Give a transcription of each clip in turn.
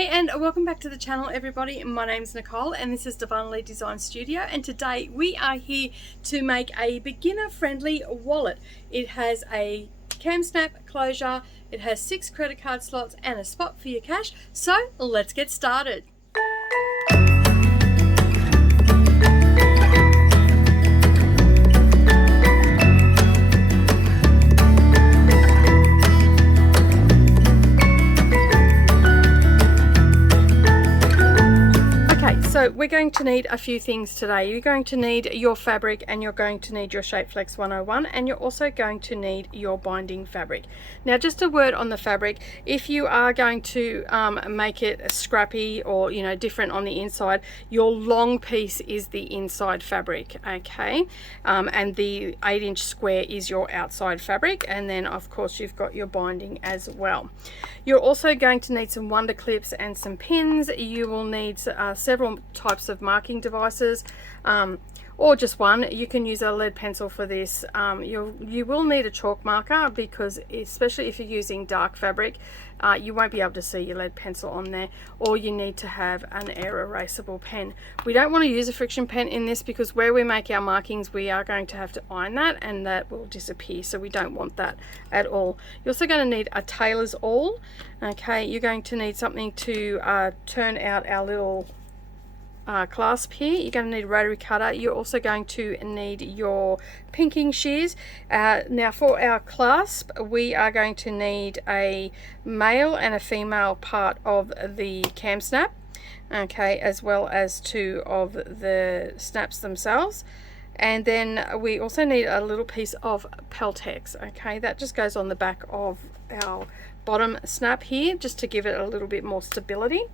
Hi and welcome back to the channel, everybody. My name's Nicole and this is Darvanalee Design Studio, and today we are here to make a beginner friendly wallet. It has a cam snap closure, it has 6 credit card slots and a spot for your cash. So let's get started. So we're going to need a few things today. You're going to need your fabric and you're going to need your Shapefelx 101, and you're also going to need your binding fabric. Now just a word on the fabric, if you are going to make it scrappy or different on the inside, your long piece is the inside fabric, okay, and the 8-inch square is your outside fabric, and then of course you've got your binding as well. You're also going to need some wonder clips and some pins. You will need several types of marking devices, or just one. You can use a lead pencil for this. You will need a chalk marker, because especially if you're using dark fabric, you won't be able to see your lead pencil on there, or you need to have an air erasable pen. We don't want to use a friction pen in this, because where we make our markings we are going to have to iron that and that will disappear, so we don't want that at all. You're also going to need a tailor's awl. Okay, you're going to need something to turn out our little clasp here. You're going to need a rotary cutter. You're also going to need your pinking shears. Now for our clasp we are going to need a male and a female part of the cam snap, okay, as well as 2 of the snaps themselves. And then we also need a little piece of Peltex, okay, that just goes on the back of our bottom snap here, just to give it a little bit more stability.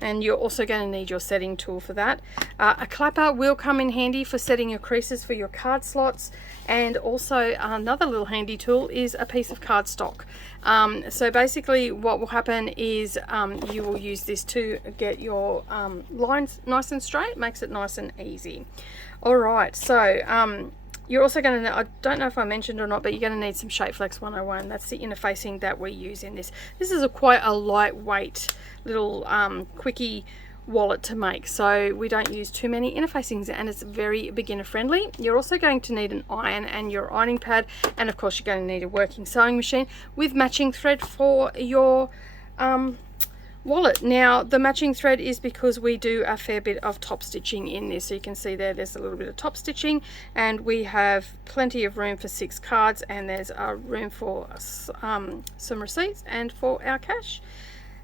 And you're also going to need your setting tool for that. A clapper will come in handy for setting your creases for your card slots, and also another little handy tool is a piece of cardstock. So basically what will happen is you will use this to get your lines nice and straight. Makes it nice and easy. Alright, so you're also going to, I don't know if I mentioned or not, but you're going to need some Shapefelx 101. That's the interfacing that we use in this. This is quite a lightweight little quickie wallet to make, so we don't use too many interfacings, and it's very beginner friendly. You're also going to need an iron and your ironing pad, and of course you're going to need a working sewing machine with matching thread for your wallet. Now the matching thread is because we do a fair bit of top stitching in this, so you can see there's a little bit of top stitching, and we have plenty of room for 6 cards, and there's room for some receipts and for our cash.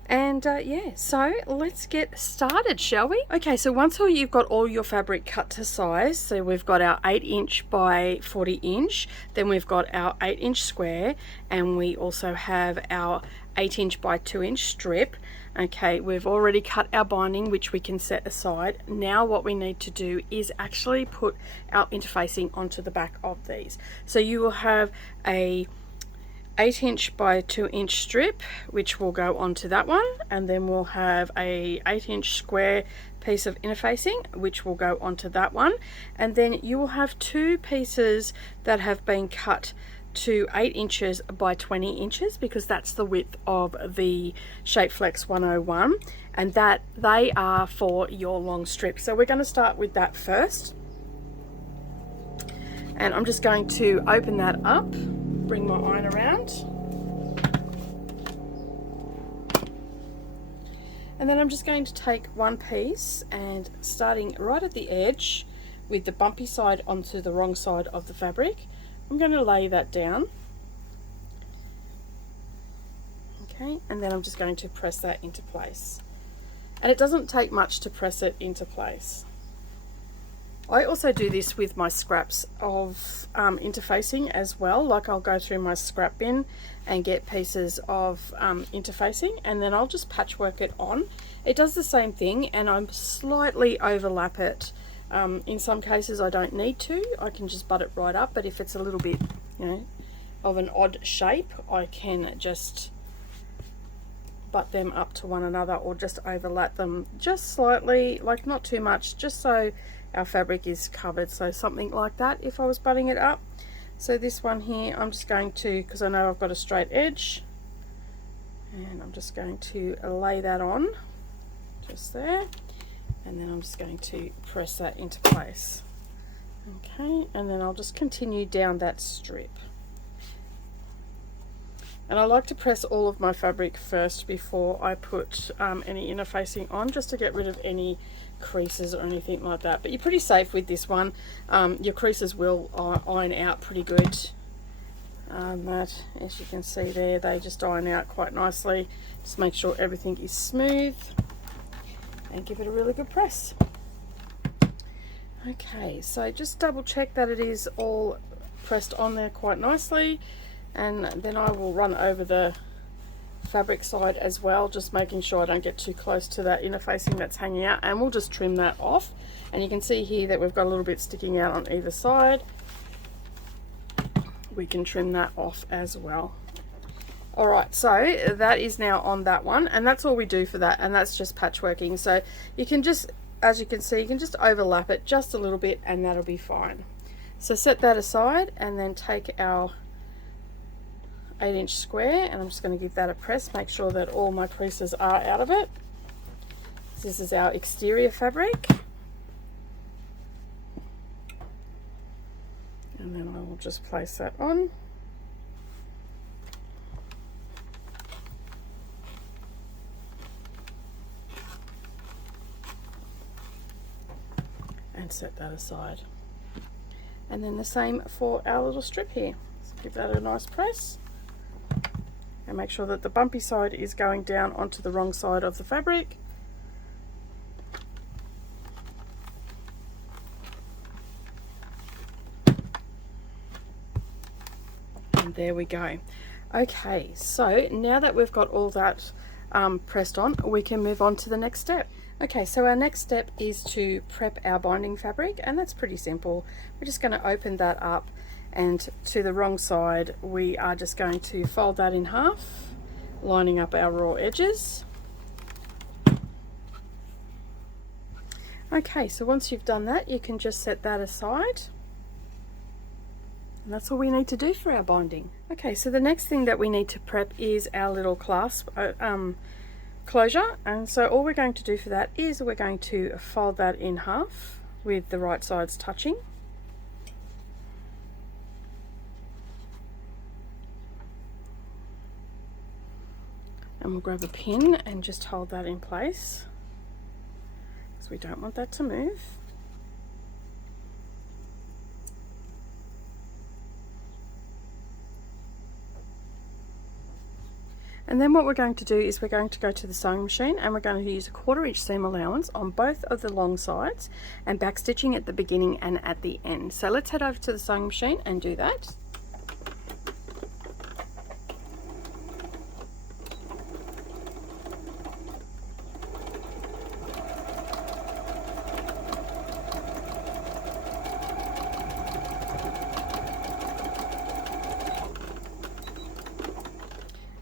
And yeah, so let's get started, shall we? Okay, so once you've got all your fabric cut to size, so we've got our 8-inch by 40-inch, then we've got our 8-inch square, and we also have our 8-inch by 2-inch strip. Okay, we've already cut our binding, which we can set aside. Now what we need to do is actually put our interfacing onto the back of these. So you will have a 8-inch by 2-inch strip, which will go onto that one, and then we'll have a 8-inch square piece of interfacing, which will go onto that one, and then you will have 2 pieces that have been cut to 8 inches by 20 inches, because that's the width of the Shapefelx 101, and that they are for your long strip. So we're going to start with that first, and I'm just going to open that up, bring my iron around, and then I'm just going to take one piece and starting right at the edge with the bumpy side onto the wrong side of the fabric, I'm going to lay that down, okay, and then I'm just going to press that into place. And it doesn't take much to press it into place. I also do this with my scraps of interfacing as well. Like I'll go through my scrap bin and get pieces of interfacing, and then I'll just patchwork it on. It does the same thing, and I slightly overlap it. In some cases I don't need to, I can just butt it right up, but if it's a little bit, of an odd shape, I can just butt them up to one another, or just overlap them just slightly, like not too much, just so our fabric is covered. So something like that if I was butting it up. So this one here, I'm just going to, because I know I've got a straight edge, and I'm just going to lay that on. just there, and then I'm just going to press that into place. Okay, and then I'll just continue down that strip. And I like to press all of my fabric first before I put any interfacing on, just to get rid of any creases or anything like that. But you're pretty safe with this one. Your creases will iron out pretty good. But as you can see there, they just iron out quite nicely. Just make sure everything is smooth and give it a really good press. Okay, so just double check that it is all pressed on there quite nicely, and then I will run over the fabric side as well, just making sure I don't get too close to that interfacing that's hanging out, and we'll just trim that off. And you can see here that we've got a little bit sticking out on either side. We can trim that off as well. Alright, so that is now on that one, and that's all we do for that, and that's just patchworking. So you can just, as you can see, you can just overlap it just a little bit and that'll be fine. So set that aside, and then take our 8-inch square, and I'm just going to give that a press, make sure that all my creases are out of it. This is our exterior fabric, and then I will just place that on. And set that aside. And then the same for our little strip here. So give that a nice press. And make sure that the bumpy side is going down onto the wrong side of the fabric. And there we go. Okay, so now that we've got all that pressed on, we can move on to the next step. Okay, so our next step is to prep our binding fabric, and that's pretty simple. We're just going to open that up, and to the wrong side we are just going to fold that in half, lining up our raw edges. Okay, so once you've done that, you can just set that aside. And that's all we need to do for our binding. Okay, so the next thing that we need to prep is our little clasp closure, and so all we're going to do for that is we're going to fold that in half with the right sides touching. And we'll grab a pin and just hold that in place, because we don't want that to move. And then what we're going to do is we're going to go to the sewing machine, and we're going to use a 1/4 inch seam allowance on both of the long sides, and back stitching at the beginning and at the end. So let's head over to the sewing machine and do that.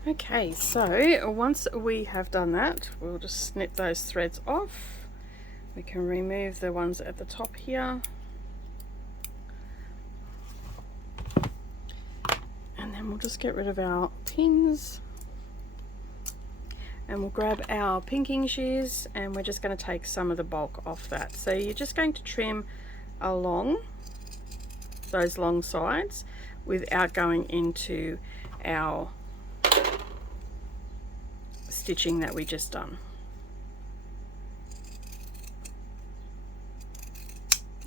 Okay, so once we have done that, we'll just snip those threads off. We can remove the ones at the top here, and then we'll just get rid of our pins, and we'll grab our pinking shears, and we're just going to take some of the bulk off that. So you're just going to trim along those long sides without going into our stitching that we just done.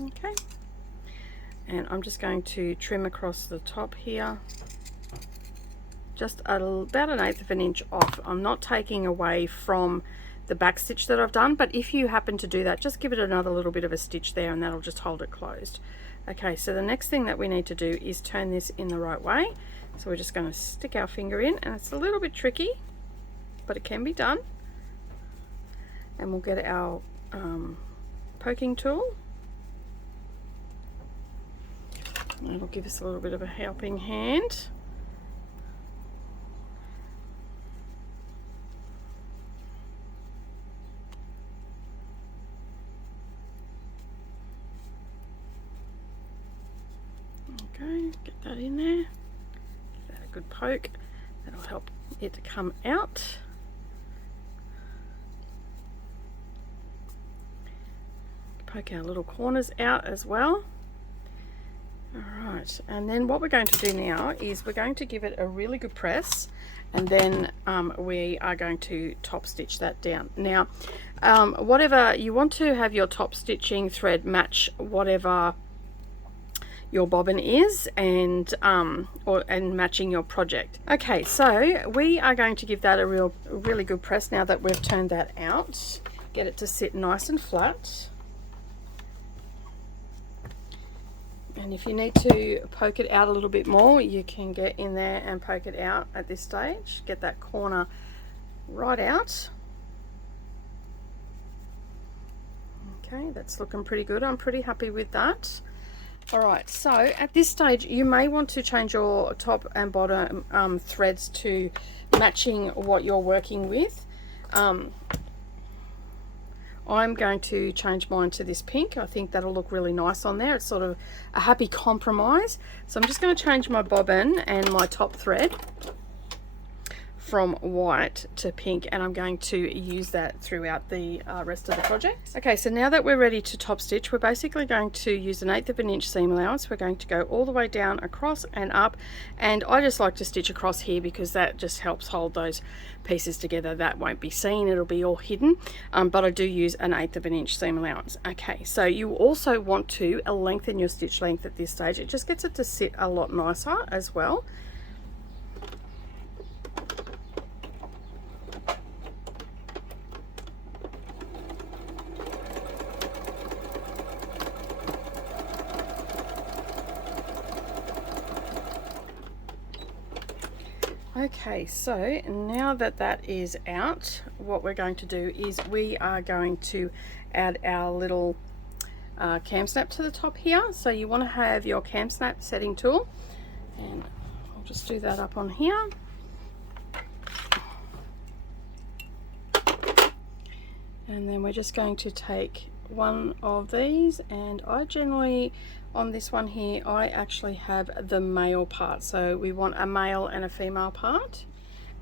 Okay, and I'm just going to trim across the top here, just about 1/8 of an inch off. I'm not taking away from the back stitch that I've done, but if you happen to do that, just give it another little bit of a stitch there, and that'll just hold it closed. Okay, so the next thing that we need to do is turn this in the right way. So we're just going to stick our finger in, and it's a little bit tricky, but it can be done. And we'll get our poking tool. It'll give us a little bit of a helping hand. Okay, get that in there. Give that a good poke. That'll help it to come out. poke our little corners out as well. Alright, and then what we're going to do now is we're going to give it a really good press, and then we are going to top stitch that down. Now, whatever you want to have your top stitching thread match whatever your bobbin is, and matching your project. Okay, so we are going to give that a really good press now that we've turned that out. Get it to sit nice and flat. And if you need to poke it out a little bit more, you can get in there and poke it out at this stage. Get that corner right out. Okay, that's looking pretty good. I'm pretty happy with that. Alright, so at this stage you may want to change your top and bottom threads to matching what you're working with. I'm going to change mine to this pink. I think that'll look really nice on there. It's sort of a happy compromise. So I'm just going to change my bobbin and my top thread from white to pink, and I'm going to use that throughout the rest of the project. Okay, so now that we're ready to top stitch, we're basically going to use 1/8 of an inch seam allowance. We're going to go all the way down, across and up, and I just like to stitch across here because that just helps hold those pieces together. That won't be seen, it'll be all hidden, but I do use 1/8 of an inch seam allowance. Okay, so you also want to lengthen your stitch length at this stage. It just gets it to sit a lot nicer as well. Okay, so now that that is out, what we're going to do is we are going to add our little cam snap to the top here. So you want to have your cam snap setting tool, and I'll just do that up on here. And then we're just going to take one of these, and I generally, on this one here, I actually have the male part, so we want a male and a female part,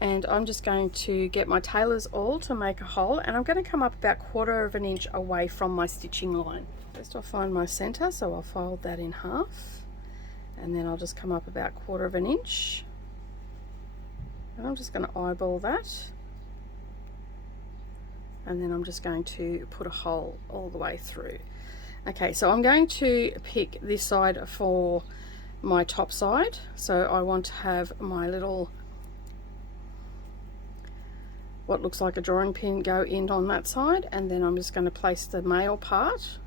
and I'm just going to get my tailor's awl to make a hole, and I'm going to come up about 1/4 of an inch away from my stitching line. First I'll find my center, so I'll fold that in half, and then I'll just come up about 1/4 of an inch, and I'm just going to eyeball that, and then I'm just going to put a hole all the way through. Okay, so I'm going to pick this side for my top side. So I want to have my little, what looks like a drawing pin, go in on that side, and then I'm just going to place the male part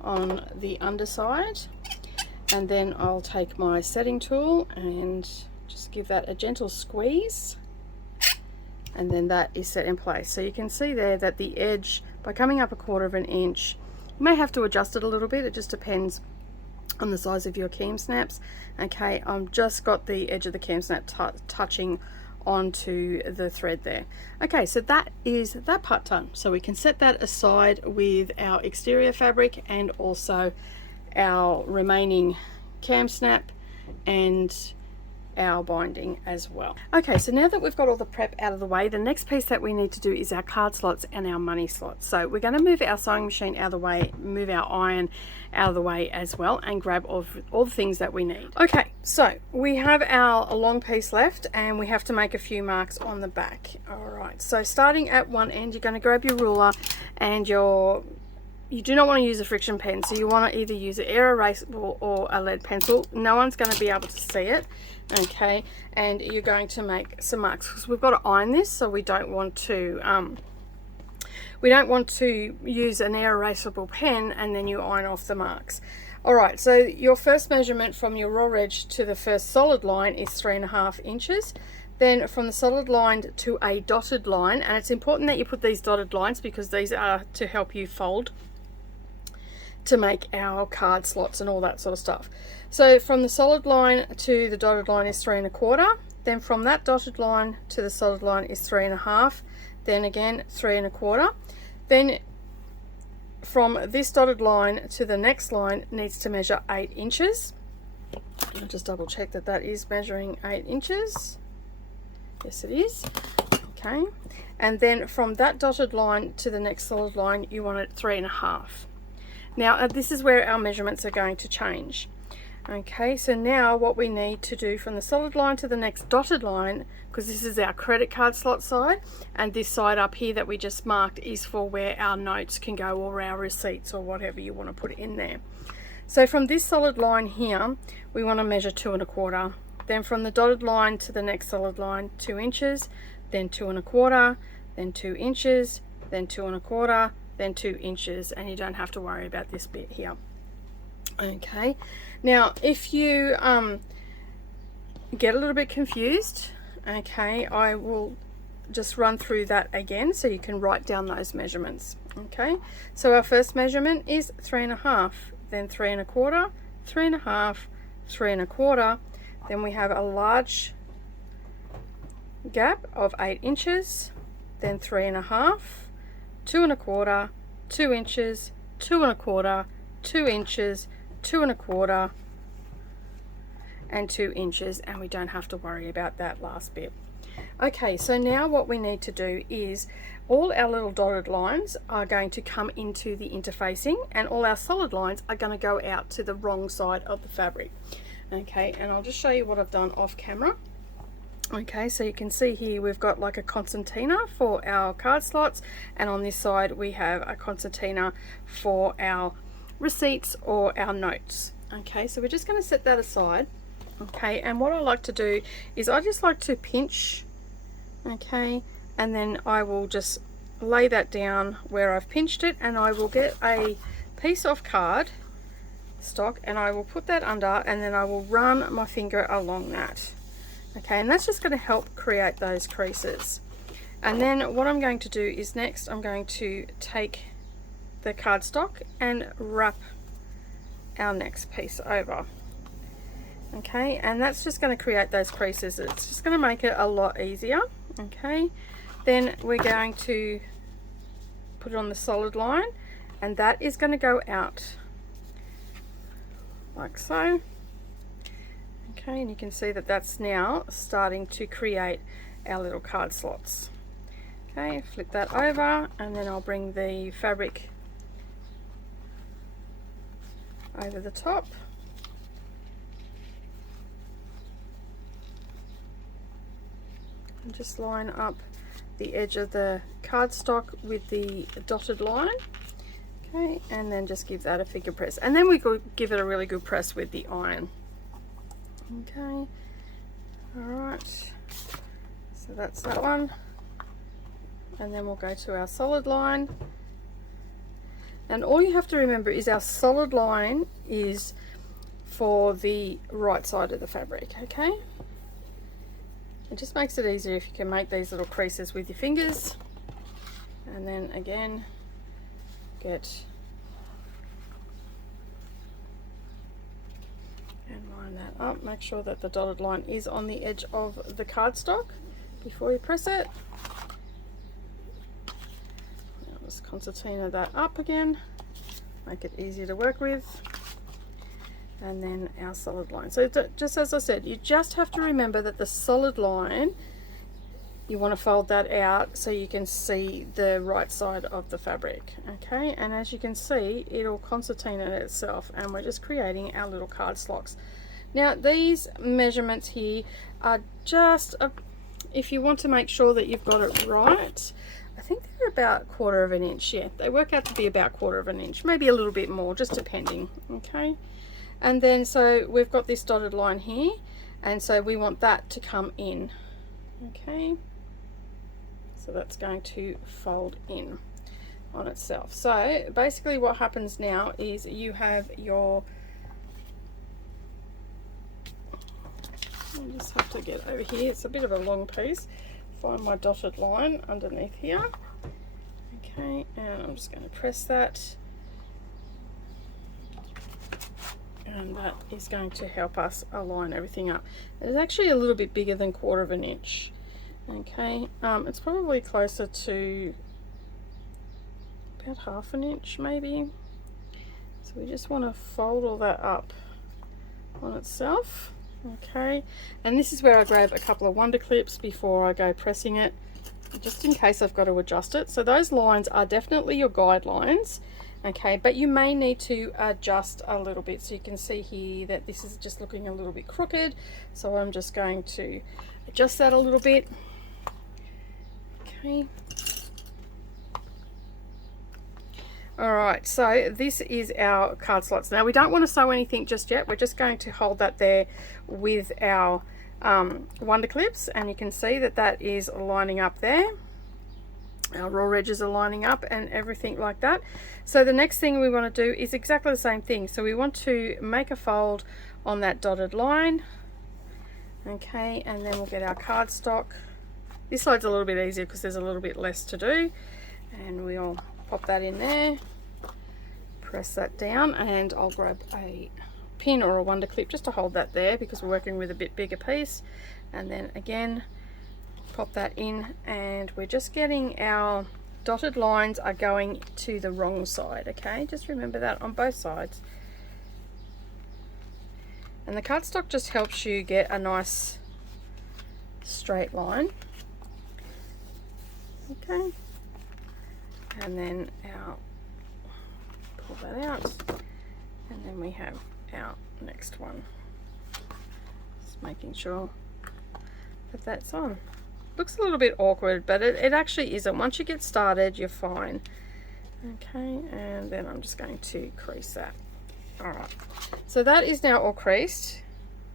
on the underside, and then I'll take my setting tool and just give that a gentle squeeze, and then that is set in place. So you can see there that the edge, by coming up 1/4 of an inch, you may have to adjust it a little bit. It just depends on the size of your cam snaps. Okay, I've just got the edge of the cam snap touching onto the thread there. Okay, so that is that part done. So we can set that aside with our exterior fabric and also our remaining cam snap and our binding as well. Okay, so now that we've got all the prep out of the way, the next piece that we need to do is our card slots and our money slots. So we're going to move our sewing machine out of the way, move our iron out of the way as well, and grab all the things that we need. Okay, so we have our long piece left, and we have to make a few marks on the back. All right, so starting at one end, you're going to grab your ruler, and you do not want to use a friction pen, so you want to either use an air erasable or a lead pencil. No one's going to be able to see it. Okay, and you're going to make some marks because we've got to iron this, so we don't want to use an air erasable pen and then you iron off the marks. All right, so your first measurement from your raw edge to the first solid line is 3.5 inches. Then from the solid line to a dotted line, and it's important that you put these dotted lines because these are to help you fold to make our card slots and all that sort of stuff. So from the solid line to the dotted line is 3.25. Then from that dotted line to the solid line is 3.5. Then again 3.25. Then from this dotted line to the next line needs to measure 8 inches. I'll just double check that that is measuring 8 inches. Yes, it is. Okay, and then from that dotted line to the next solid line you want it 3.5. Now this is where our measurements are going to change. Okay, so now what we need to do from the solid line to the next dotted line, because this is our credit card slot side, and this side up here that we just marked is for where our notes can go, or our receipts, or whatever you want to put in there. So from this solid line here, we want to measure 2 1/4. Then from the dotted line to the next solid line, 2 inches, then 2 1/4, then 2 inches, then 2 1/4, then 2 inches, and you don't have to worry about this bit here. Okay, now if you get a little bit confused, okay, I will just run through that again so you can write down those measurements. Okay, so our first measurement is 3 1/2, then 3 1/4, 3 1/2, 3 1/4, then we have a large gap of 8 inches, then 3 1/2, 2 1/4, 2 inches, 2 1/4, 2 inches, 2 1/4, and 2 inches, and we don't have to worry about that last bit. Okay, so now what we need to do is all our little dotted lines are going to come into the interfacing, and all our solid lines are going to go out to the wrong side of the fabric. Okay, and I'll just show you what I've done off camera. Okay, so you can see here we've got like a concertina for our card slots, and on this side we have a concertina for our receipts or our notes. Okay, so we're just going to set that aside. Okay, and what I like to do is I just like to pinch, okay, and then I will just lay that down where I've pinched it, and I will get a piece of card stock and I will put that under, and then I will run my finger along that. Okay, and that's just going to help create those creases. And then what I'm going to do is next I'm going to take the cardstock and wrap our next piece over. Okay, and that's just going to create those creases. It's just going to make it a lot easier. Okay, then we're going to put it on the solid line, and that is going to go out like so. Okay, and you can see that that's now starting to create our little card slots. Okay, flip that over, and then I'll bring the fabric over the top. And just line up the edge of the cardstock with the dotted line. Okay, and then just give that a finger press. And then we could give it a really good press with the iron. Okay, alright, so that's that one. And then we'll go to our solid line. And all you have to remember is our solid line is for the right side of the fabric, okay? It just makes it easier if you can make these little creases with your fingers. And then again, get and line that up. Make sure that the dotted line is on the edge of the cardstock before you press it. Just concertina that up again, make it easier to work with, and then our solid line. So just as I said, you just have to remember that the solid line, you want to fold that out so you can see the right side of the fabric. Okay, and as you can see, it'll concertina itself, and we're just creating our little card slots. Now these measurements here are just if you want to make sure that you've got it right, I think they're about 1/4 of an inch. Yeah, they work out to be about 1/4 of an inch, maybe a little bit more, just depending. Okay, and then so we've got this dotted line here, and so we want that to come in. Okay, so that's going to fold in on itself. So basically what happens now is you have your, I just have to get over here, it's a bit of a long piece. Find my dotted line underneath here. Okay, and I'm just going to press that, and that is going to help us align everything up. It's actually a little bit bigger than 1/4 of an inch. Okay, it's probably closer to about 1/2 an inch maybe. So we just want to fold all that up on itself. Okay, and this is where I grab a couple of wonder clips before I go pressing it, just in case I've got to adjust it. So those lines are definitely your guidelines, Okay, but you may need to adjust a little bit. So you can see here that this is just looking a little bit crooked, so I'm just going to adjust that a little bit. Okay. Alright, so this is our card slots. Now we don't want to sew anything just yet. We're just going to hold that there with our wonder clips, and you can see that that is lining up there. Our raw edges are lining up and everything like that. So the next thing we want to do is exactly the same thing. So we want to make a fold on that dotted line. Okay, and then we'll get our cardstock. This side's a little bit easier because there's a little bit less to do, and we'll pop that in there, press that down, and I'll grab a pin or a wonder clip just to hold that there because we're working with a bit bigger piece. And then again, pop that in, and we're just getting our dotted lines are going to the wrong side. Okay, just remember that on both sides. And the cardstock just helps you get a nice straight line. Okay, and then our, pull that out, and then we have our next one. Just making sure that that's on. Looks a little bit awkward, but it actually isn't. Once you get started, you're fine. Okay, and then I'm just going to crease that. Alright, so that is now all creased,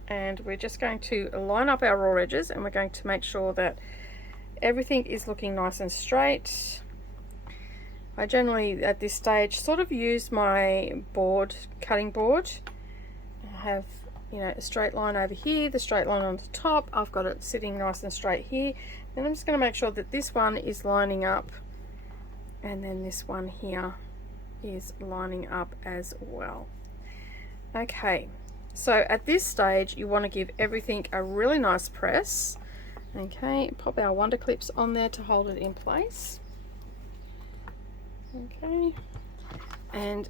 and we're just going to line up our raw edges, and we're going to make sure that everything is looking nice and straight. I generally at this stage sort of use my board, cutting board. I have, you know, a straight line over here, the straight line on the top. I've got it sitting nice and straight here. Then I'm just going to make sure that this one is lining up, and then this one here is lining up as well. Okay, so at this stage you want to give everything a really nice press. Okay, pop our wonder clips on there to hold it in place. Okay, and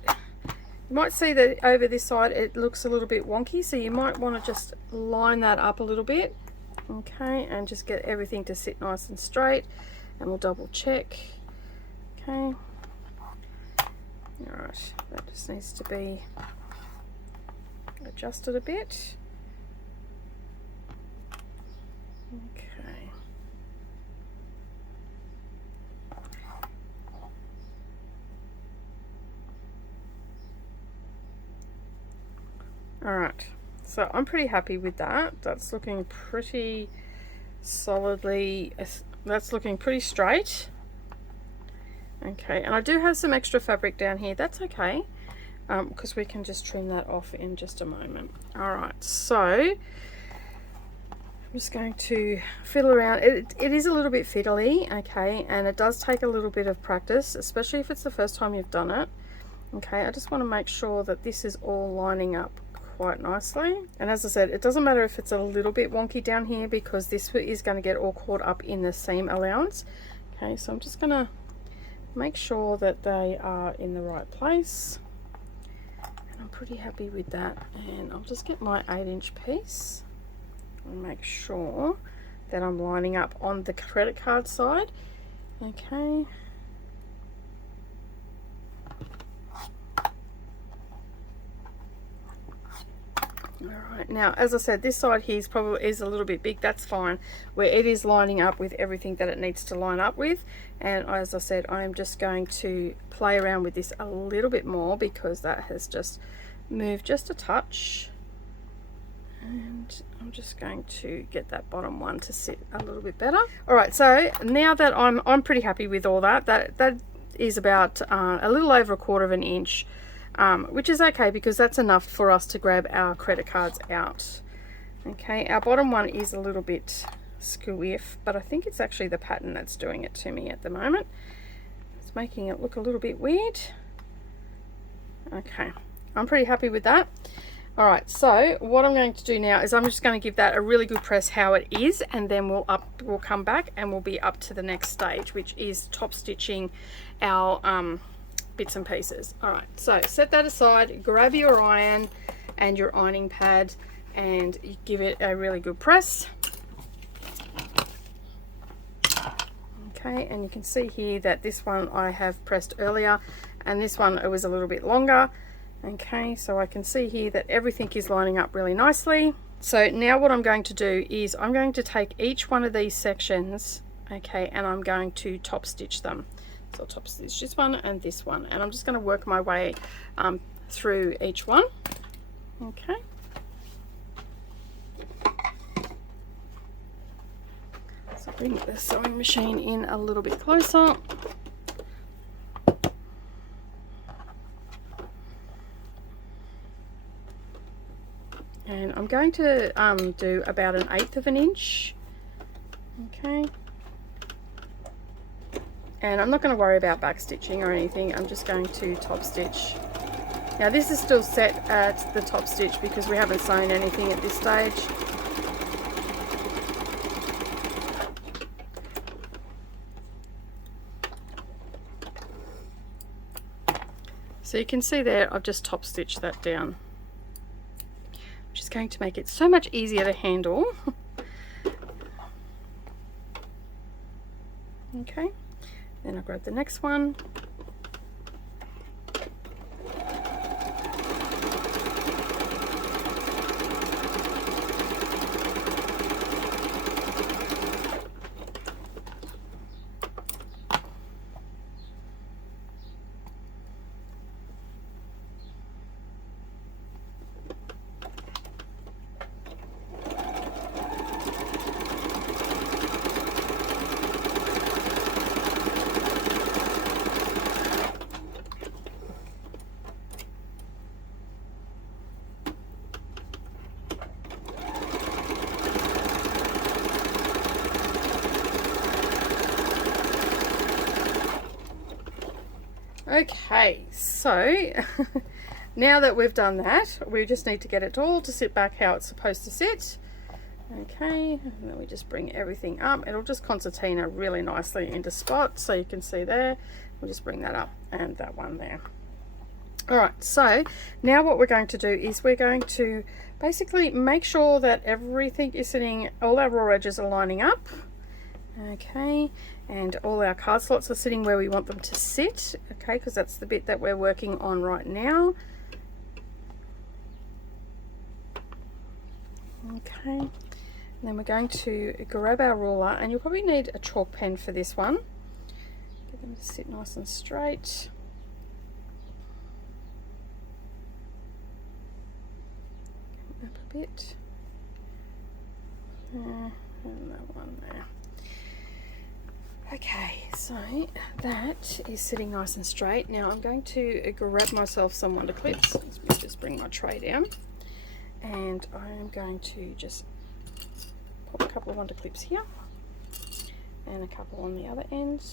you might see that over this side it looks a little bit wonky, so you might want to just line that up a little bit. Okay, and just get everything to sit nice and straight, and we'll double check. Okay, alright, that just needs to be adjusted a bit. Okay. Alright, so I'm pretty happy with that. That's looking pretty solidly, that's looking pretty straight. Okay, and I do have some extra fabric down here. That's okay, because we can just trim that off in just a moment. Alright, so I'm just going to fiddle around. It is a little bit fiddly, okay, and it does take a little bit of practice, especially if it's the first time you've done it. Okay, I just want to make sure that this is all lining up quite nicely. And as I said, it doesn't matter if it's a little bit wonky down here because this is going to get all caught up in the seam allowance. Okay, so I'm just going to make sure that they are in the right place. And I'm pretty happy with that. And I'll just get my 8-inch piece and make sure that I'm lining up on the credit card side. Okay. Alright, now as I said, this side here is a little bit big. That's fine, where it is lining up with everything that it needs to line up with. And as I said, I am just going to play around with this a little bit more because that has just moved just a touch. And I'm just going to get that bottom one to sit a little bit better. Alright, so now that I'm pretty happy with all that, that is about a little over 1/4 of an inch. Which is okay because that's enough for us to grab our credit cards out. Okay, our bottom one is a little bit skewiff, but I think it's actually the pattern that's doing it to me at the moment. It's making it look a little bit weird. Okay, I'm pretty happy with that. Alright, so what I'm going to do now is I'm just going to give that a really good press how it is, and then we'll come back and we'll be up to the next stage, which is top stitching our bits and pieces. Alright, so set that aside, grab your iron and your ironing pad and give it a really good press. Okay, and you can see here that this one I have pressed earlier, and this one it was a little bit longer. Okay, so I can see here that everything is lining up really nicely. So now what I'm going to do is I'm going to take each one of these sections, okay, and I'm going to top stitch them. So I'll top stitch this one and this one, and I'm just going to work my way through each one. Okay. So bring the sewing machine in a little bit closer. And I'm going to do about 1/8 of an inch. Okay. And I'm not going to worry about back stitching or anything. I'm just going to top stitch. Now this is still set at the top stitch because we haven't sewn anything at this stage. So you can see there, I've just top stitched that down, which is going to make it so much easier to handle. Okay, then I'll grab the next one. Okay, so now that we've done that, we just need to get it all to sit back how it's supposed to sit. Okay, and then we just bring everything up. It'll just concertina really nicely into spots, so you can see there. We'll just bring that up and that one there. Alright, so now what we're going to do is we're going to basically make sure that everything is sitting, all our raw edges are lining up. Okay, and all our card slots are sitting where we want them to sit, okay, because that's the bit that we're working on right now. Okay, and then we're going to grab our ruler, and you'll probably need a chalk pen for this one. Get them to sit nice and straight. Up a bit. There, and that one there. Okay, so that is sitting nice and straight. Now I'm going to grab myself some wonder clips. Let me just bring my tray down, and I'm going to just pop a couple of wonder clips here and a couple on the other end.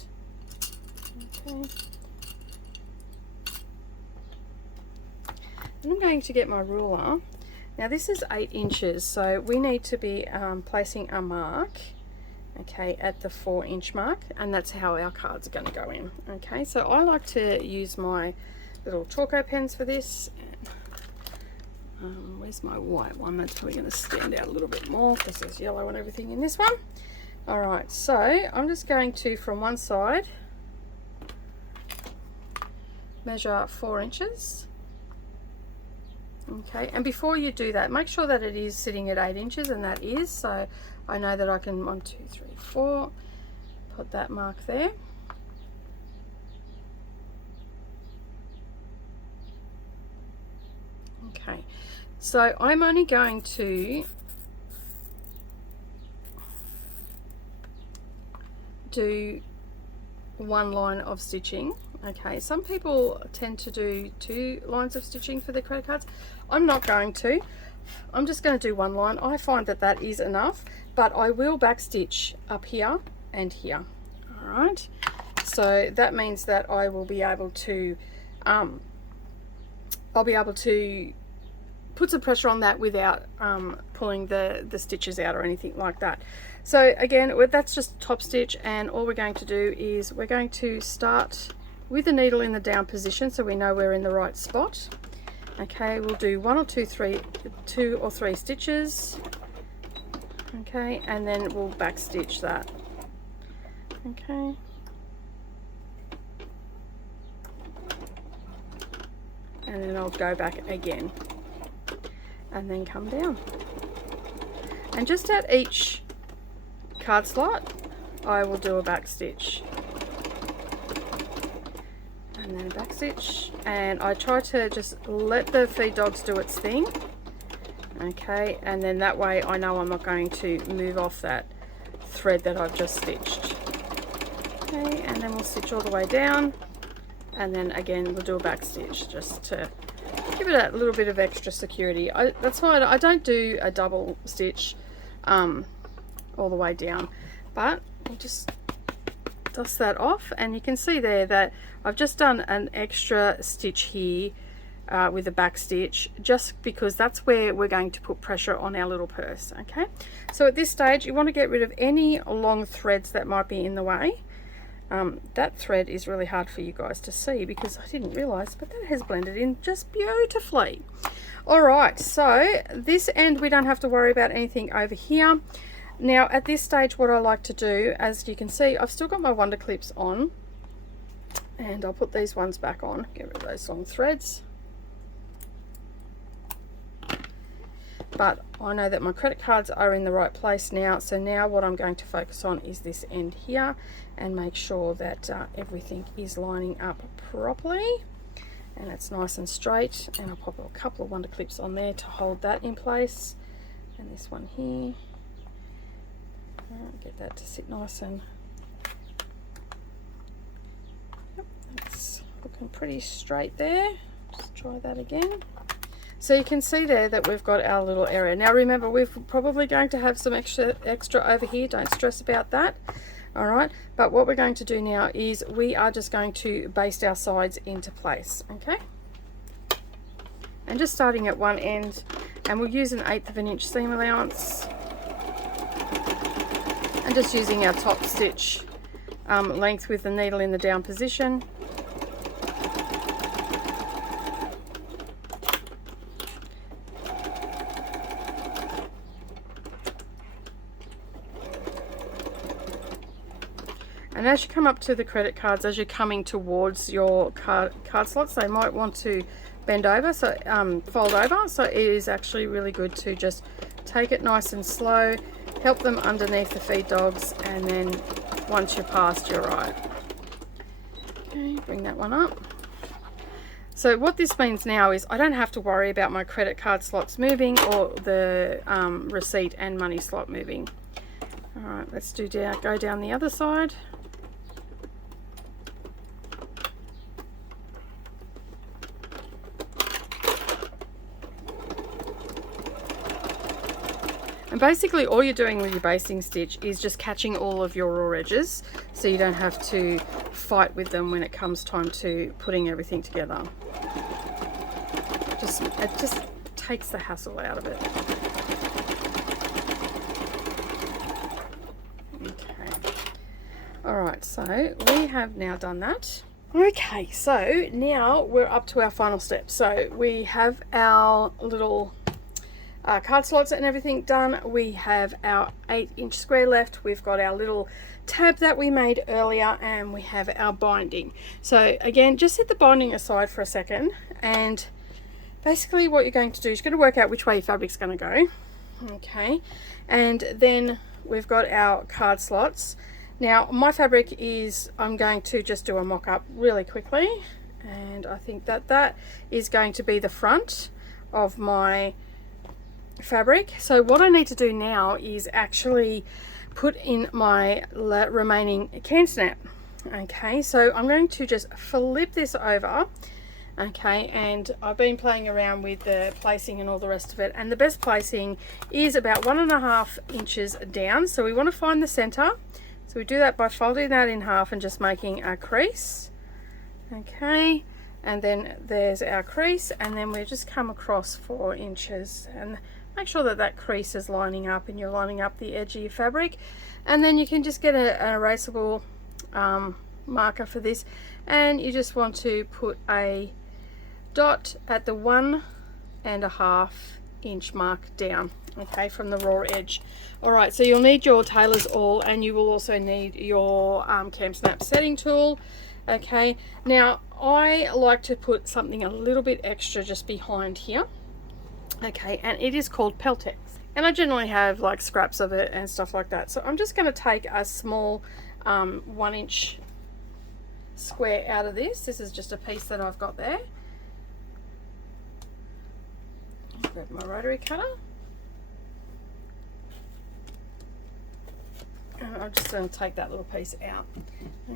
Okay. And I'm going to get my ruler. Now this is 8 inches, so we need to be placing a mark, okay, at the 4-inch mark, and that's how our cards are going to go in. Okay, so I like to use my little Chalko pens for this. Where's my white one? That's probably going to stand out a little bit more because there's yellow and everything in this one. Alright, so I'm just going to, from one side, measure 4 inches. Okay, and before you do that, make sure that it is sitting at 8 inches, and that is, so I know that I can 1, 2, 3, 4, put that mark there. Okay, so I'm only going to do 1 line of stitching. Okay, some people tend to do 2 lines of stitching for their credit cards. I'm not going to. I'm just going to do 1 line. I find that that is enough, but I will back stitch up here and here. All right, so that means that I will be able to I'll be able to put some pressure on that without pulling the stitches out or anything like that. So again, that's just top stitch, and all we're going to do is we're going to start with the needle in the down position so we know we're in the right spot. Okay, we'll do 1 or 2 or 3 stitches. Okay, and then we'll back stitch that. Okay. And then I'll go back again and then come down. And just at each card slot, I will do a back stitch. And then a back stitch. And I try to just let the feed dogs do its thing. Okay, and then that way I know I'm not going to move off that thread that I've just stitched. Okay, and then we'll stitch all the way down, and then again we'll do a back stitch just to give it a little bit of extra security. That's why I don't do a double stitch all the way down, but I'll just dust that off, and you can see there that I've just done an extra stitch here with a back stitch, just because that's where we're going to put pressure on our little purse. Okay, so at this stage you want to get rid of any long threads that might be in the way. That thread is really hard for you guys to see because I didn't realize, but that has blended in just beautifully. All right, so this end we don't have to worry about anything over here. Now at this stage what I like to do, as you can see, I've still got my wonder clips on, and I'll put these ones back on, get rid of those long threads. But I know that my credit cards are in the right place now, so now what I'm going to focus on is this end here and make sure that everything is lining up properly and it's nice and straight. And I'll pop a couple of wonder clips on there to hold that in place, and this one here, get that to sit nice and, yep, that's looking pretty straight there. Just try that again. So you can see there that we've got our little area. Now remember, we're probably going to have some extra over here. Don't stress about that. All right, but what we're going to do now is we are just going to baste our sides into place. Okay, and just starting at one end, and we'll use an 1/8 of an inch seam allowance, and just using our top stitch length with the needle in the down position. And as you come up to the credit cards, as you're coming towards your card slots, they might want to bend over, so fold over. So it is actually really good to just take it nice and slow, help them underneath the feed dogs, and then once you're past, you're right. Okay, bring that one up. So what this means now is I don't have to worry about my credit card slots moving or the receipt and money slot moving. All right, let's go down the other side. And basically all you're doing with your basting stitch is just catching all of your raw edges, so you don't have to fight with them when it comes time to putting everything together. It just takes the hassle out of it. Okay. Alright, so we have now done that. Okay, so now we're up to our final step. So we have our little card slots and everything done. We have our 8-inch square left. We've got our little tab that we made earlier, and we have our binding. So again, just set the binding aside for a second, and basically what you're going to do is you're going to work out which way your fabric's going to go. Okay, and then we've got our card slots. Now my fabric is, I'm going to just do a mock-up really quickly, and I think that is going to be the front of my fabric. So what I need to do now is actually put in my remaining can snap. Okay, so I'm going to just flip this over. Okay, and I've been playing around with the placing and all the rest of it, and the best placing is about 1.5 inches down. So we want to find the center, so we do that by folding that in half and just making a crease. Okay, and then there's our crease, and then we just come across 4 inches and make sure that that crease is lining up and you're lining up the edge of your fabric. And then you can just get an erasable marker for this, and you just want to put a dot at the 1.5 inch mark down, okay, from the raw edge. All right, so you'll need your tailor's awl, and you will also need your cam snap setting tool. Okay, now I like to put something a little bit extra just behind here. Okay, and it is called Peltex, and I generally have like scraps of it and stuff like that. So I'm just going to take a small 1 inch square out of this. This is just a piece that I've got there. Grab my rotary cutter. And I'm just going to take that little piece out.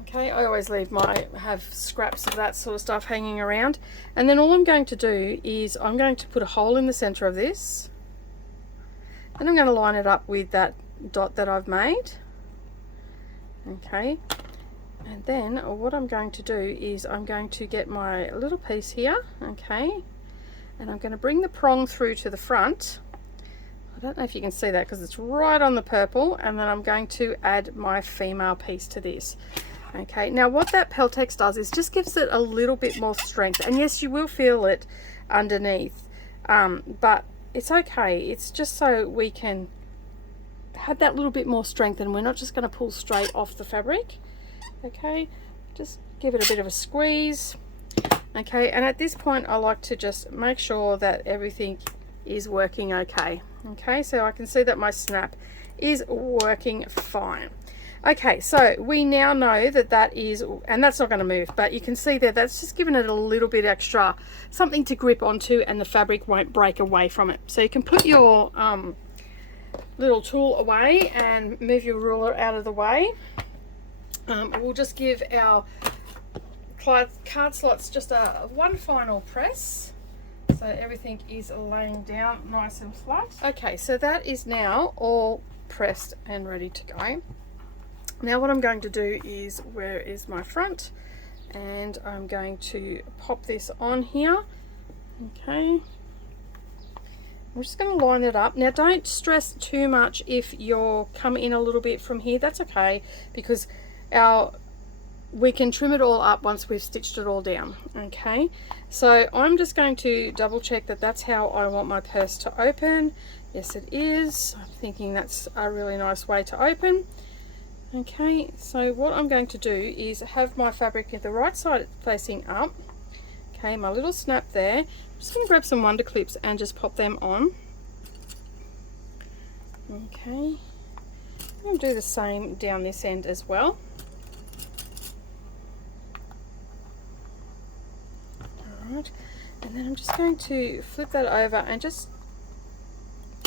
Okay, I always have scraps of that sort of stuff hanging around. And then all I'm going to do is I'm going to put a hole in the center of this. And I'm going to line it up with that dot that I've made. Okay. And then what I'm going to do is I'm going to get my little piece here. Okay. And I'm going to bring the prong through to the front. I don't know if you can see that because it's right on the purple, and then I'm going to add my female piece to this. Okay, now what that Peltex does is just gives it a little bit more strength, and yes, you will feel it underneath, but it's okay. It's just so we can have that little bit more strength, and we're not just going to pull straight off the fabric. Okay, just give it a bit of a squeeze. Okay, and at this point I like to just make sure that everything is working okay. Okay, so I can see that my snap is working fine. Okay, so we now know that that is, and that's not going to move, but you can see there that's just given it a little bit extra something to grip onto, and the fabric won't break away from it. So you can put your little tool away and move your ruler out of the way. We'll just give our card slots just one final press, so everything is laying down nice and flat. Okay, so that is now all pressed and ready to go. Now what I'm going to do is, where is my front, and I'm going to pop this on here. Okay, I'm just going to line it up. Now don't stress too much if you're come in a little bit from here. That's okay, because we can trim it all up once we've stitched it all down. Okay, so I'm just going to double check that that's how I want my purse to open. Yes, it is. I'm thinking that's a really nice way to open. Okay, so what I'm going to do is have my fabric at the right side facing up. Okay, my little snap there. I'm just going to grab some wonder clips and just pop them on. Okay, I'm going to do the same down this end as well. Alright, and then I'm just going to flip that over and just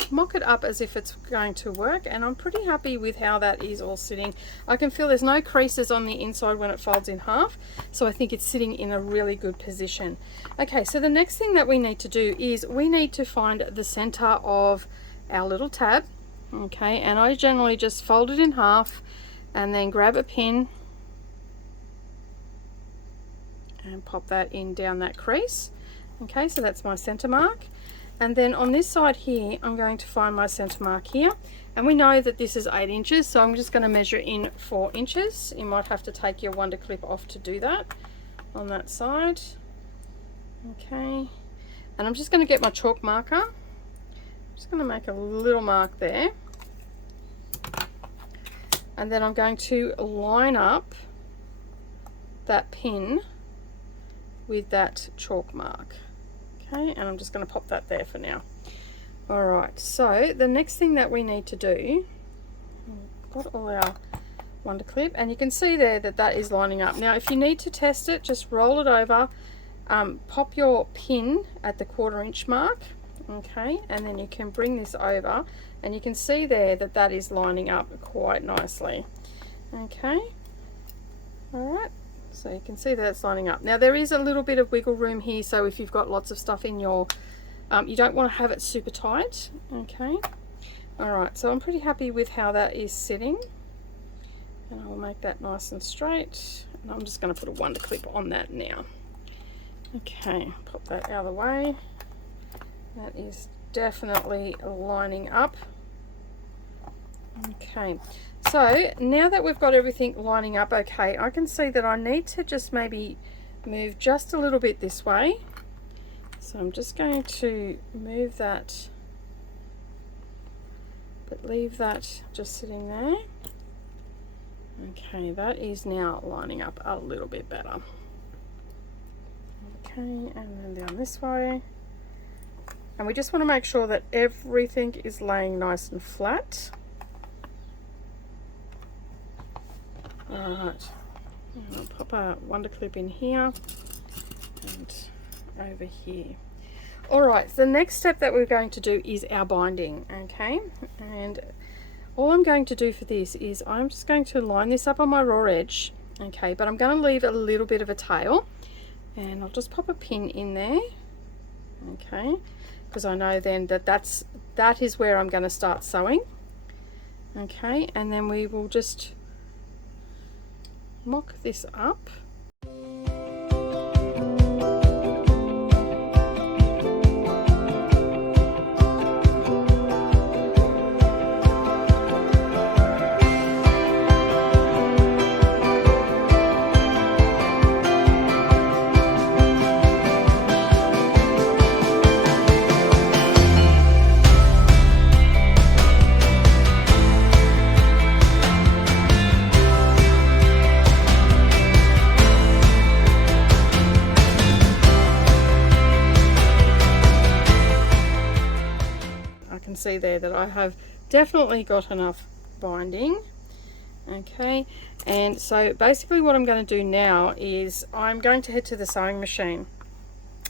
mock it up as if it's going to work, and I'm pretty happy with how that is all sitting. I can feel there's no creases on the inside when it folds in half, so I think it's sitting in a really good position. Okay, so the next thing that we need to do is we need to find the center of our little tab. Okay, and I generally just fold it in half and then grab a pin and pop that in down that crease. Okay, so that's my center mark. And then on this side here, I'm going to find my center mark here. And we know that this is 8 inches, so I'm just going to measure in 4 inches. You might have to take your wonder clip off to do that on that side. Okay, and I'm just going to get my chalk marker. I'm just going to make a little mark there. And then I'm going to line up that pin with that chalk mark. Okay, and I'm just going to pop that there for now. Alright, so the next thing that we need to do, we've got all our wonder clip, and you can see there that that is lining up. Now if you need to test it, just roll it over, pop your pin at the 1/4 inch mark, okay, and then you can bring this over, and you can see there that that is lining up quite nicely. Okay, alright. So you can see that it's lining up. Now there is a little bit of wiggle room here, so if you've got lots of stuff in your, you don't want to have it super tight. Okay. Alright, so I'm pretty happy with how that is sitting. And I'll make that nice and straight. And I'm just going to put a wonder clip on that now. Okay, pop that out of the way. That is definitely lining up. Okay. So now that we've got everything lining up okay, I can see that I need to just maybe move just a little bit this way. So I'm just going to move that but leave that just sitting there. Okay, that is now lining up a little bit better. Okay, and then down this way. And we just want to make sure that everything is laying nice and flat. Alright, I'll pop a wonder clip in here and over here. Alright, so the next step that we're going to do is our binding, okay? And all I'm going to do for this is I'm just going to line this up on my raw edge, okay? But I'm going to leave a little bit of a tail, and I'll just pop a pin in there, okay? Because I know then that that is where I'm going to start sewing, okay? And then we will just mock this up. See there that I have definitely got enough binding, okay? And so basically what I'm going to do now is I'm going to head to the sewing machine,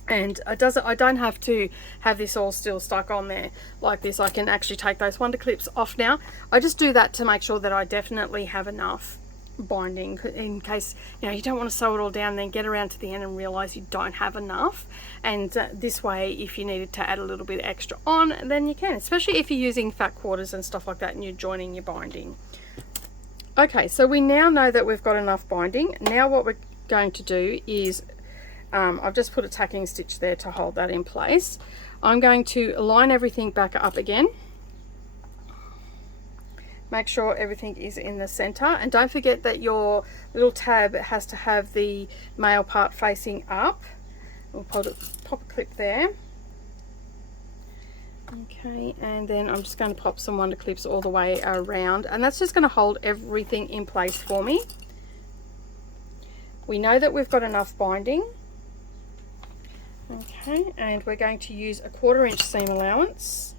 and I don't have to have this all still stuck on there like this. I can actually take those wonder clips off now. I just do that to make sure that I definitely have enough binding, in case you don't want to sew it all down, then get around to the end and realize you don't have enough. And this way, if you needed to add a little bit extra on, then you can, especially if you're using fat quarters and stuff like that and you're joining your binding. Okay, so we now know that we've got enough binding. Now what we're going to do is I've just put a tacking stitch there to hold that in place. I'm going to line everything back up again. Make sure everything is in the center, and don't forget that your little tab has to have the male part facing up. We'll pop a clip there. Okay, and then I'm just going to pop some wonder clips all the way around, and that's just going to hold everything in place for me. We know that we've got enough binding. Okay, and we're going to use a 1/4 inch seam allowance.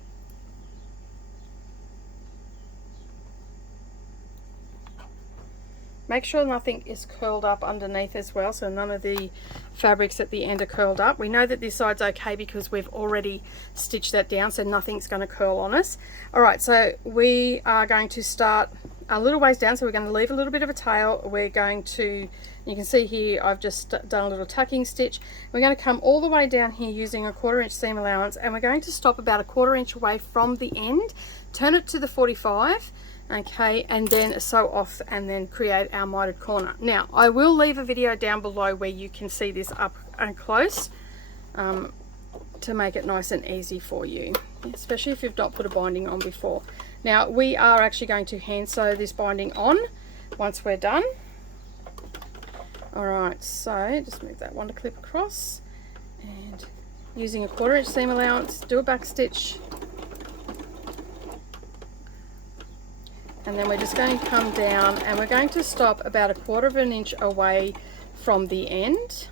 Make sure nothing is curled up underneath as well, so none of the fabrics at the end are curled up. We know that this side's okay because we've already stitched that down, so nothing's going to curl on us. Alright, so we are going to start a little ways down, so we're going to leave a little bit of a tail. We're going to, you can see here I've just done a little tacking stitch. We're going to come all the way down here using a 1/4 inch seam allowance, and we're going to stop about a 1/4 inch away from the end, turn it to the 45, okay, and then sew off and then create our mitered corner. Now I will leave a video down below where you can see this up and close to make it nice and easy for you, especially if you've not put a binding on before. Now we are actually going to hand sew this binding on once we're done. Alright, so just move that wonder clip across, and using a 1/4 inch seam allowance, do a back stitch. And then we're just going to come down, and we're going to stop about a 1/4 inch away from the end,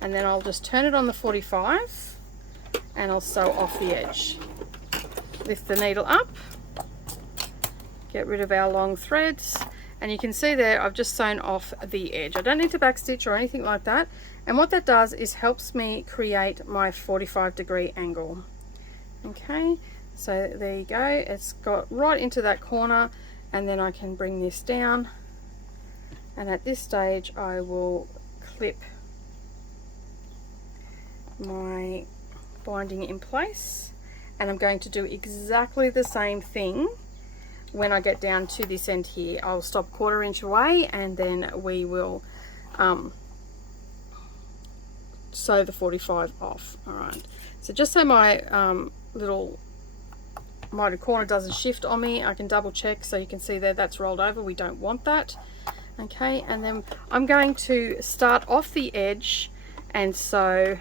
and then I'll just turn it on the 45 and I'll sew off the edge. Lift the needle up, get rid of our long threads, and you can see there I've just sewn off the edge. I don't need to backstitch or anything like that, and what that does is helps me create my 45-degree angle. Okay, so there you go, it's got right into that corner, and then I can bring this down, and at this stage I will clip my binding in place, and I'm going to do exactly the same thing when I get down to this end here. I'll stop 1/4 inch away, and then we will sew the 45 off. Alright, so just so my little mitered corner doesn't shift on me, I can double check, so you can see there that's rolled over. We don't want that. Okay, and then I'm going to start off the edge and sew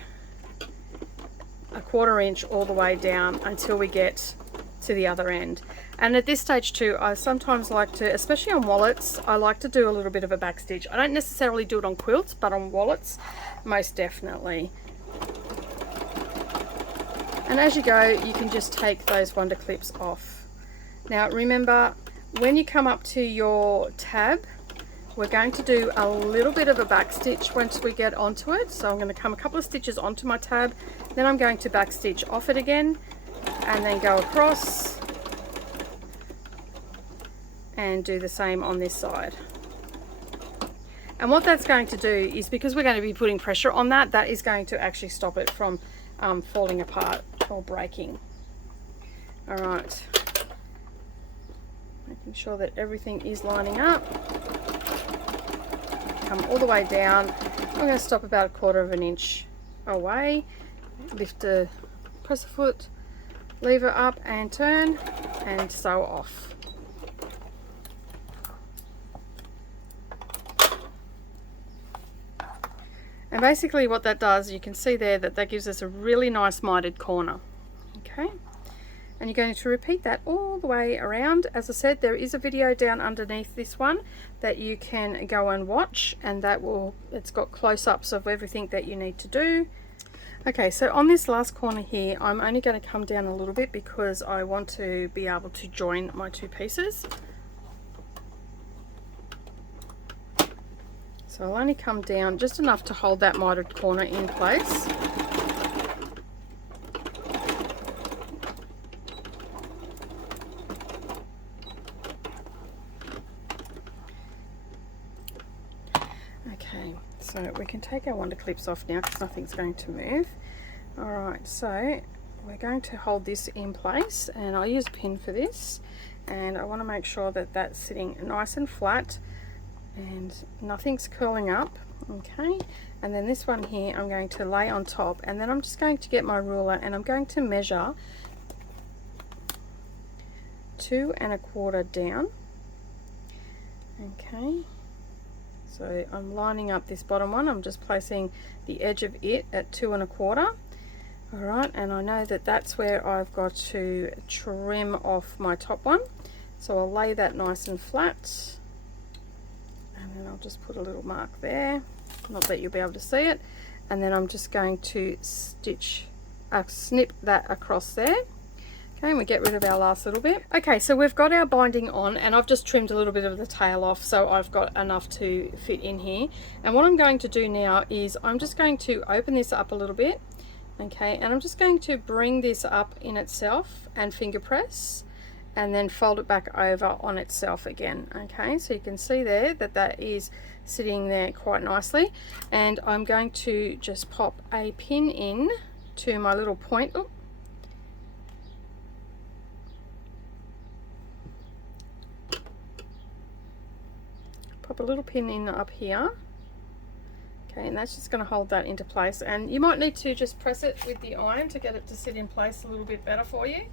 a 1/4 inch all the way down until we get to the other end, And at this stage too, I sometimes like to, especially on wallets, I like to do a little bit of a back stitch. I don't necessarily do it on quilts, but on wallets, most definitely. And as you go, you can just take those wonder clips off. Now remember, when you come up to your tab, we're going to do a little bit of a back stitch once we get onto it. So I'm going to come a couple of stitches onto my tab, then I'm going to back stitch off it again, and then go across and do the same on this side. And what that's going to do is, because we're going to be putting pressure on that, that is going to actually stop it from falling apart or breaking. All right, making sure that everything is lining up. Come all the way down. I'm going to stop about 1/4 inch away, lift the presser foot, lever up and turn, and sew off. And basically what that does, you can see there that that gives us a really nice mitered corner. Okay, and you're going to repeat that all the way around. As I said, there is a video down underneath this one that you can go and watch, and that will, it's got close-ups of everything that you need to do. Okay, so on this last corner here, I'm only going to come down a little bit because I want to be able to join my two pieces. So I'll only come down just enough to hold that mitered corner in place. Okay, so we can take our wonder clips off now because nothing's going to move. Alright, so we're going to hold this in place, and I'll use a pin for this, and I want to make sure that that's sitting nice and flat and nothing's curling up. Okay, and then this one here I'm going to lay on top, and then I'm just going to get my ruler and I'm going to measure 2 1/4 down. Okay, so I'm lining up this bottom one. I'm just placing the edge of it at 2 1/4. All right, and I know that that's where I've got to trim off my top one, so I'll lay that nice and flat, and then I'll just put a little mark there, not that you'll be able to see it, and then I'm just going to snip that across there. Okay, and we get rid of our last little bit. Okay, so we've got our binding on, and I've just trimmed a little bit of the tail off, so I've got enough to fit in here. And what I'm going to do now is I'm just going to open this up a little bit. Okay, and I'm just going to bring this up in itself and finger press, and then fold it back over on itself again. Okay, so you can see there that that is sitting there quite nicely, and I'm going to just pop a pin in to my little point. Oops. Pop a little pin in up here. Okay, and that's just going to hold that into place, and you might need to just press it with the iron to get it to sit in place a little bit better for you.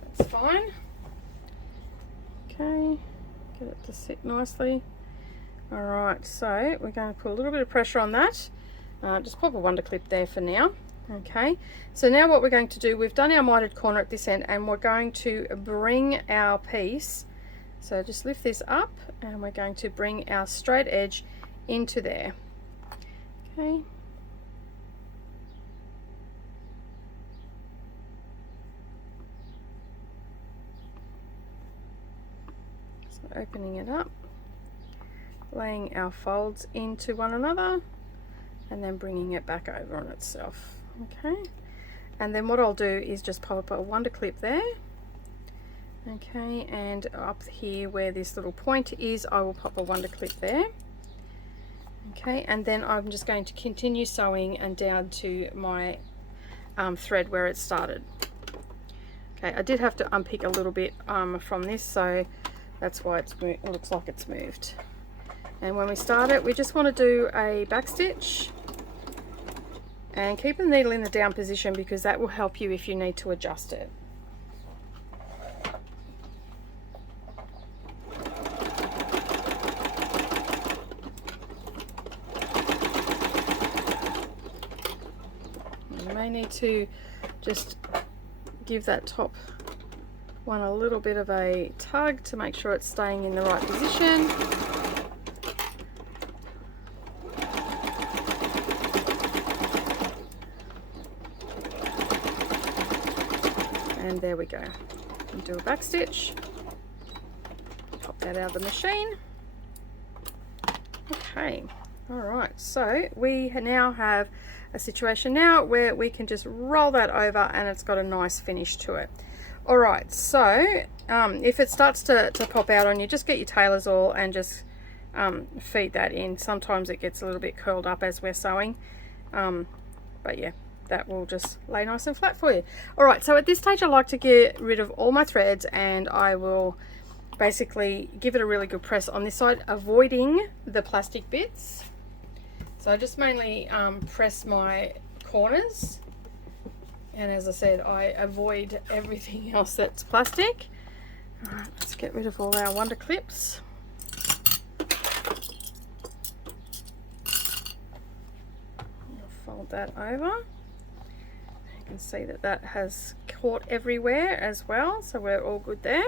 That's fine. Okay, get it to sit nicely. Alright, so we're going to put a little bit of pressure on that. Just pop a wonder clip there for now. Okay, so now what we're going to do, we've done our mitered corner at this end, and we're going to bring our piece, so just lift this up, and we're going to bring our straight edge into there. Okay. So opening it up, laying our folds into one another, and then bringing it back over on itself. Okay, and then what I'll do is just pop a wonder clip there. Okay, and up here where this little point is, I will pop a wonder clip there. Okay, and then I'm just going to continue sewing and down to my thread where it started. Okay, I did have to unpick a little bit from this, so that's why it looks like it's moved. And when we start it, we just want to do a back stitch and keep the needle in the down position, because that will help you if you need to adjust it. You may need to just give that top want a little bit of a tug to make sure it's staying in the right position. And there we go. And do a back stitch. Pop that out of the machine. Okay, all right, so we now have a situation now where we can just roll that over and it's got a nice finish to it. All right, so if it starts to pop out on you, just get your tailor's oil and just feed that in. Sometimes it gets a little bit curled up as we're sewing, but yeah, that will just lay nice and flat for you. All right, so at this stage I like to get rid of all my threads, and I will basically give it a really good press on this side, avoiding the plastic bits. So I just mainly press my corners, and as I said, I avoid everything else that's plastic. All right, let's get rid of all our wonder clips. I'll fold that over. You can see that that has caught everywhere as well, so we're all good there.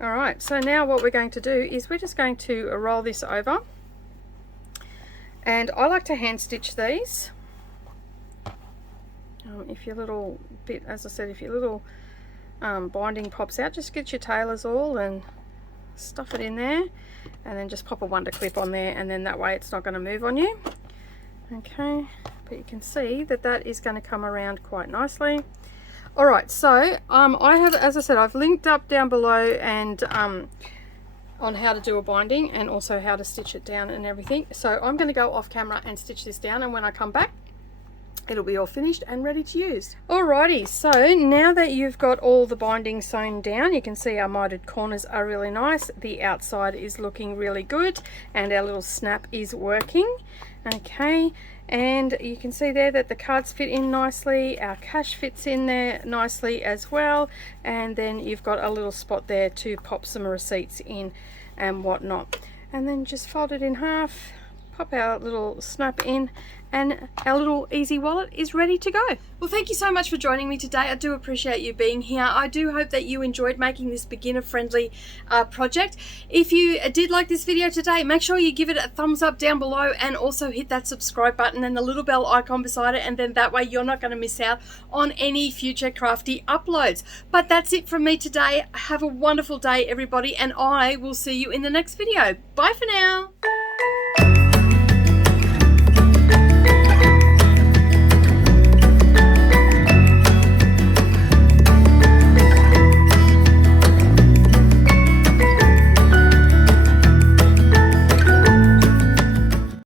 All right, so now what we're going to do is we're just going to roll this over, and I like to hand stitch these. If your little bit, as I said, if your little binding pops out, just get your tailor's oil and stuff it in there, and then just pop a wonder clip on there, and then that way it's not going to move on you. Okay, but you can see that that is going to come around quite nicely. All right, so I have, as I said, I've linked up down below and on how to do a binding and also how to stitch it down and everything. So I'm going to go off camera and stitch this down, and when I come back it'll be all finished and ready to use. Alrighty, so now that you've got all the binding sewn down, you can see our mitered corners are really nice, the outside is looking really good, and our little snap is working. Okay, and you can see there that the cards fit in nicely, our cash fits in there nicely as well, and then you've got a little spot there to pop some receipts in and whatnot. And then just fold it in half, pop our little snap in, and our little easy wallet is ready to go. Well, thank you so much for joining me today. I do appreciate you being here. I do hope that you enjoyed making this beginner friendly project. If you did like this video today, make sure you give it a thumbs up down below, and also hit that subscribe button and the little bell icon beside it, and then that way you're not going to miss out on any future crafty uploads. But that's it from me today. Have a wonderful day, everybody, and I will see you in the next video. Bye for now.